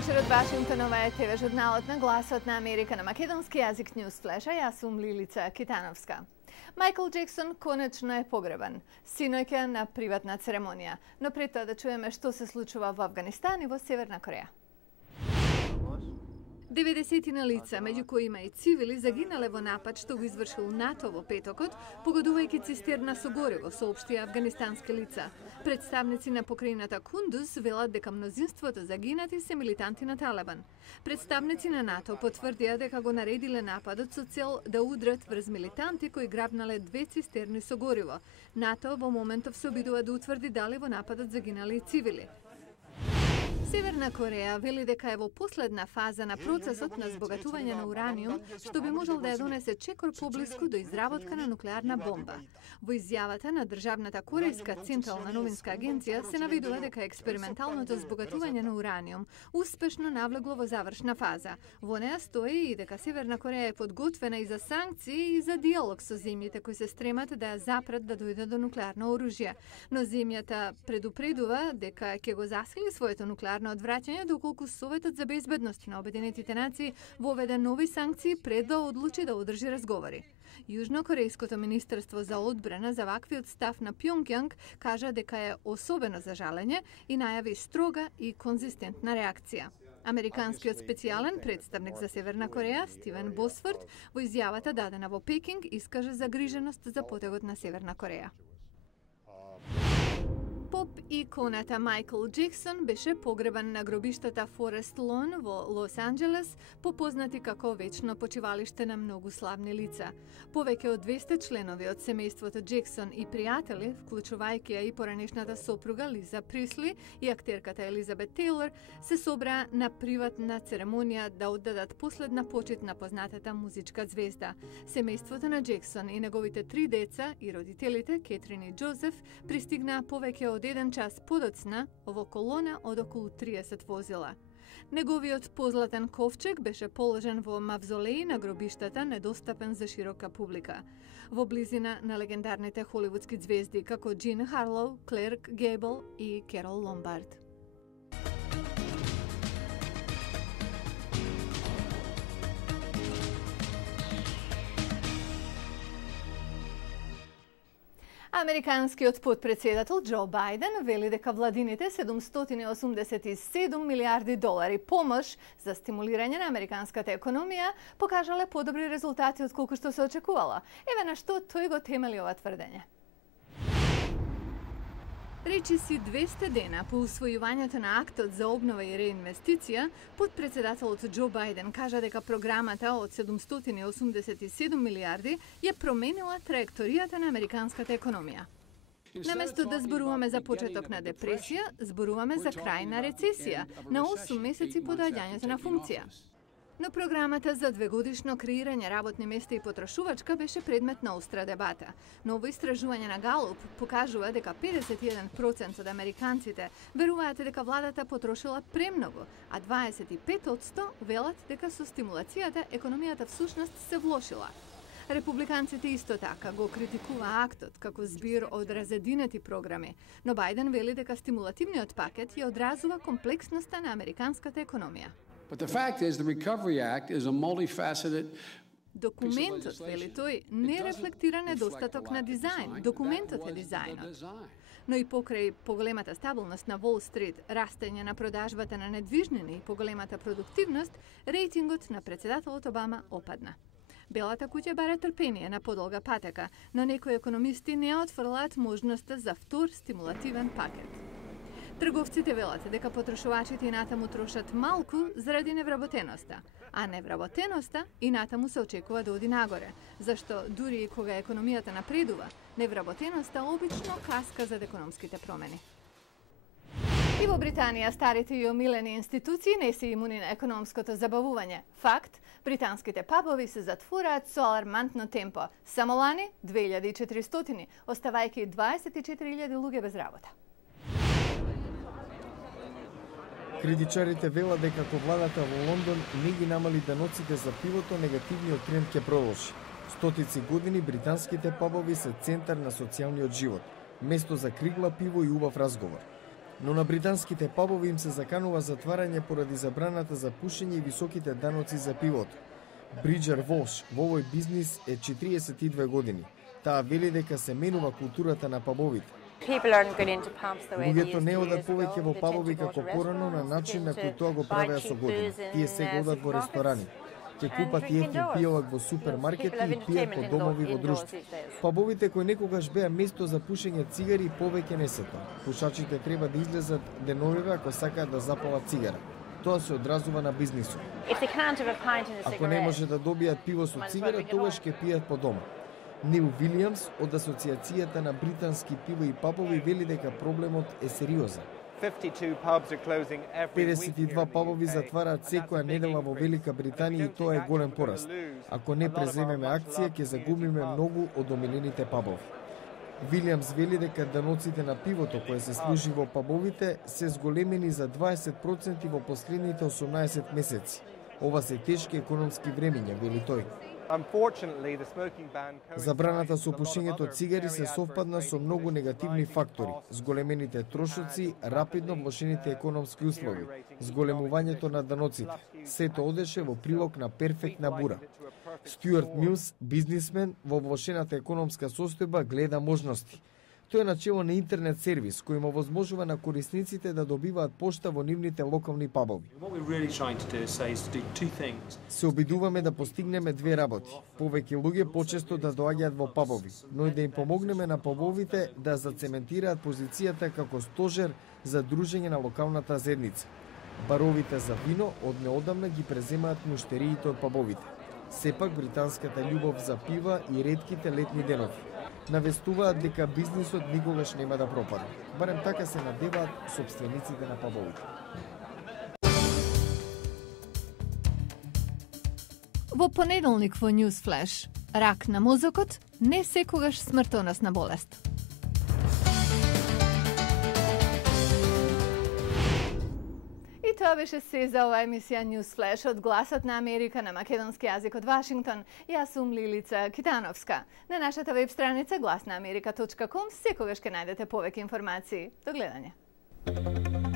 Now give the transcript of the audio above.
вечер од Вашингтон, ова е ТВ журналот на Гласот на Америка на македонски јазик News Flash, а јас сум Лилица Китановска. Майкл Джексон конечно е погребан, синоќа на приватна церемонија, но пред тоа да чуеме што се случува во Авганистан и во Северна Кореја. 90 лица, меѓу кои има и цивили, загинале во напад што го извршил НАТО во петокот, погодувајќи цистерна со гориво, соопштија афганистански лица. Представници на покрајината Кундуз велат дека мнозинството загинати се милитанти на Талебан. Представници на НАТО потврдија дека го наредиле нападот со цел да удрат врз милитанти кои грабнале 2 цистерни со гориво. НАТО во моментов се обидува да утврди дали во нападот загинали и цивили. Северна Кореја вели дека е во последна фаза на процесот на збогатување на ураниум, што би можел да ја донесе чекор поблиску до изработка на нуклеарна бомба. Во изјавата на Државната корејска централна новинска агенција се навидува дека експерименталното збогатување на ураниум успешно навлегло во завршна фаза. Во неа стои и дека Северна Кореја е подготвена и за санкции и за диалог со земјите кои се стремат да ја запрат да дојде до нуклеарно оружје. Но земјата предупредува дека ќе го засили своето нуклеарно на одвраќање доколку Советот за безбедност на Обединетите нации воведе нови санкции пред да одлучи да одржи разговори. Јужнокорејското министерство за одбрана за ваквиот став на Пјонгјанг кажа дека е особено за жалење и најави строга и конзистентна реакција. Американскиот специјален представник за Северна Кореја, Стивен Босфорд, во изјавата дадена во Пекинг, искаже загриженост за потегот на Северна Кореја. Поп иконата Майкл Джексон беше погребан на гробиштата Форест Лон во Лос Анџелес, попознати како вечно почивалиште на многу славни лица. Повеќе од 200 членови од семејството Джексон и пријатели, вклучувајќи ја и поранешната сопруга Лиза Присли и актерката Елизабет Тейлор, се собраа на приватна церемонија да оддадат последна почит на познатата музичка звезда. Семејството на Джексон и неговите 3 деца и родителите, Кетрин и Џозеф, пристигнаа повеќе од 1 час подоцна во колона од околу 30 возила. Неговиот позлатен ковчег беше положен во мавзолеј на гробиштата, недостапен за широка публика. Во близина на легендарните холивудски звезди како Джин Харлоу, Клерк Гейбл и Керол Ломбард. Американскиот потпредседател Џо Бајден вели дека владините 787 милиарди долари помош за стимулирање на американската економија покажале подобри резултати од колку што се очекувало. Еве на што тој го темели ова тврдење. Речиси 200 дена по усвојувањето на актот за обнова и реинвестиција, потпредседателот Џо Бајден кажа дека програмата од 787 милиарди ја променила траекторијата на американската економија. Наместо да зборуваме за почеток на депресија, зборуваме за крај на рецесија, на 8 месеци по доаѓањето на функција. Но програмата за 2-годишно креирање работни места и потрошувачка беше предмет на остра дебата. Ново истражување на Галуп покажува дека 51% од американците веруваат дека владата потрошила премногу, а 25% велат дека со стимулацијата економијата всушност се влошила. Републиканците исто така го критикува актот како збир од разединети програми, но Бајден вели дека стимулативниот пакет ја одразува комплексноста на американската економија. But the fact is, the Recovery Act is a multifaceted. Документот, вели тој, не рефлектира недостаток на дизајн. Документот е дизајнот. Но и покрај поголемата стабилност на Wall Street, растење на продажбата на недвижнини и поголемата продуктивност, рейтингот на председателот Обама опадна. Белата куќа бара трпение на подолга патека, но некои економисти не отфрлаат можноста за втор стимулативен пакет. Трговците велат дека потрошувачите и натаму трошат малку заради невработеноста, а невработеноста и натаму се очекува да оди нагоре, зашто дури и кога економијата напредува, невработеноста обично каска зад економските промени. И во Британија старите и омилени институции не се имуни на економското забавување. Факт, британските пабови се затвораат со алармантно темпо. Само лани 2400, оставајќи 24.000 луѓе без работа. Критичарите велат дека ако владата во Лондон не ги намали даноците за пивото, негативниот тренд ќе продолжи. Стотици години британските пабови се центар на социјалниот живот, место за кригла пиво и убав разговор. Но на британските пабови им се заканува затварање поради забраната за пушење и високите даноци за пивото. Бриджер Волш во овој бизнис е 42 години. Таа вели дека се менува културата на пабовите. Луѓето не одат повеќе во пабови како порано на начин на кој тоа го правеа со години. Тие сега одат во ресторани. Ќе купат ефтин пијалак во супермаркети и пијат по домови во друштво. Пабовите кои некогаш беа место за пушење цигари повеќе не се тоа. Пушачите треба да излезат деновиве ако сакаат да запалат цигара. Тоа се одразува на бизнисот. Ако не може да добијат пиво со цигара, тогаш ќе пијат по дома. Нил Вилијамс од Асоциацијата на британски пиво и пабови вели дека проблемот е сериозен. 52 пабови затвараат секоја недела во Велика Британија и тоа е голем пораст. Ако не преземеме акција, ќе загубиме многу од омилените пабови. Вилијамс вели дека даноците на пивото кое се служи во пабовите се зголемени за 20% во последните 18 месеци. Ова се тешки економски времиња, вели тој. Забраната со пушењето цигари се совпадна со многу негативни фактори, зголемените трошоци, рапидно влошените економски услови, зголемувањето на даноците. Сето одеше во прилог на перфектна бура. Стюарт Милс, бизнисмен, во влошената економска состојба гледа можности. Тој е начело на интернет сервис, кој му возможува на корисниците да добиваат пошта во нивните локални пабови. Се обидуваме да постигнеме две работи. Повеќе луѓе почесто да доаѓаат во пабови, но и да им помогнеме на пабовите да зацементираат позицијата како стожер за дружење на локалната заедница. Баровите за вино од неодамна ги преземаат муштериите од пабовите. Сепак британската љубов за пива и ретките летни денови навестуваат дека бизнисот никогаш нема да пропадне. Барем така се надеваат сопствениците на пабовите. Во понеделник во Newsflash, рак на мозокот не секогаш смртоносна болест. И тоа беше се за оваа емисија Newsflash од Гласот на Америка на македонски јазик од Вашингтон. Јас сум Лилица Китановска. На нашата веб страница glasnaamerika.com секогаш ќе најдете повеќе информации. До гледање.